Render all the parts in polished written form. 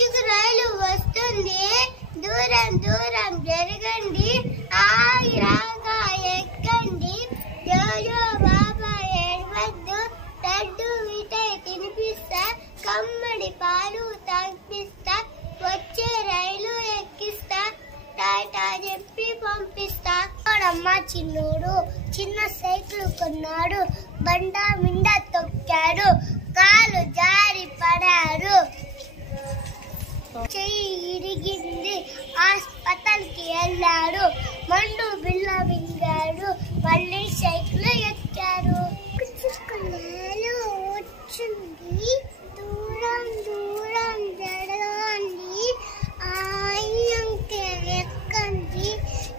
చుక్చుకు రైలు వస్తుంది, దూరం దూరం జరగండి, ఆగిరాగా ఎక్కండి, జోజో బాబా ఏడవద్దు, లడ్డు మిఠాయి తినిపిస్తా, కమ్మడి పాలు తాగిపిస్తా, వచ్చే రైలు ఎక్కిస్తా, టాటా చెప్పి పంపిస్తా. అమ్మ చిన్నోడు చిన్న సైకిల్ కొన్నాడు, బండ మిండ తొక్కాడు, కాలు జారి పడాడు, చెయ్యి ఇరిగింది, హాస్పిటల్కి వెళ్ళాడు, మండు బిల్ల మింగాడు, మళ్ళీ సైకిల్ ఎక్కాడు. వచ్చింది, దూరం దూరం జరగండి, ఆయనకి ఎక్కండి,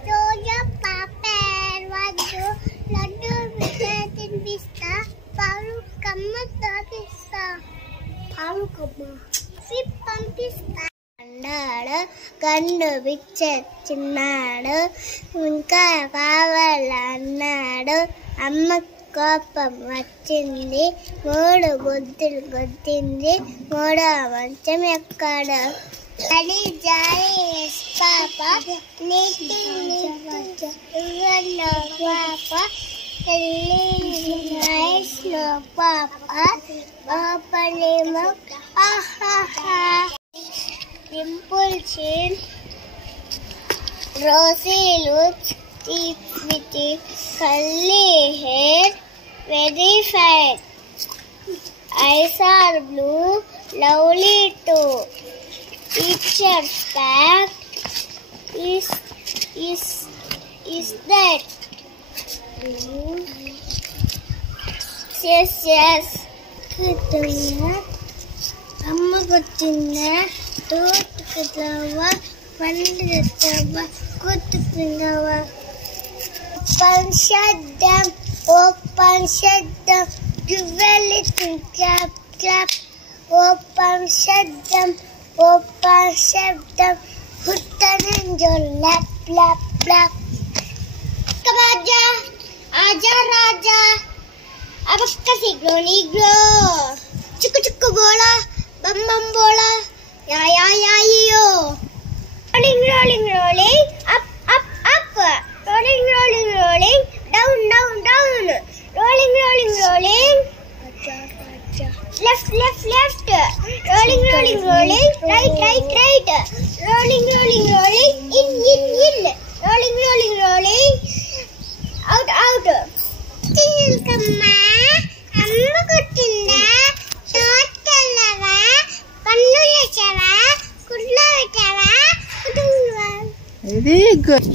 రోజు పాప ఏడవద్దు, లడ్డు మిఠాయి తినిపిస్తా, పాలు కమ్మ తాగిస్తా, పాలు కమ్మ పంపిస్తా అన్నాడు. గండు బిచ్చెచ్చిన్నాడు, ఇంకా కావాలన్నాడు. అమ్మ కోపం వచ్చింది, 3 బుద్ధులు కొట్టింది, 3వ మంచం ఎక్కాడు. అడి జాయి పాప నీటి పాప పాప పాపనేమో ఆహాహా. Dimple chin, rosy lips, pretty curly hair, very fine. Eyes are blue, lovely too. Teacher's back is that? Yes. అమ్మ కొట్టిందా, తోటకుతావా, పండు తెస్తావా, కొట్టుకున్నావా. ఓపెన్ చేద్దాం, క్లాప్ క్లాప్, ఓపెన్ చేద్దాం, హుట్టనంజో ల్యాప్ ల్యాప్ ల్యాప్. రాజా ఆజా రాజా, अब सिग्रो निग्रो, चुक्कु चुक्कु बोला, बम बम बोला, या यो. Rolling rolling rolling, up up up, rolling rolling rolling, down down down, rolling rolling rolling, left left left, rolling rolling rolling, right right right, rolling rolling rolling, in in in, rolling rolling rolling, out out. Tilkama అమ్మ కొట్టిందా, తోటకెళ్ళవా, పన్నులు వచ్చావా, కుట్లో పెట్టావా, కుటుంబా. Very good.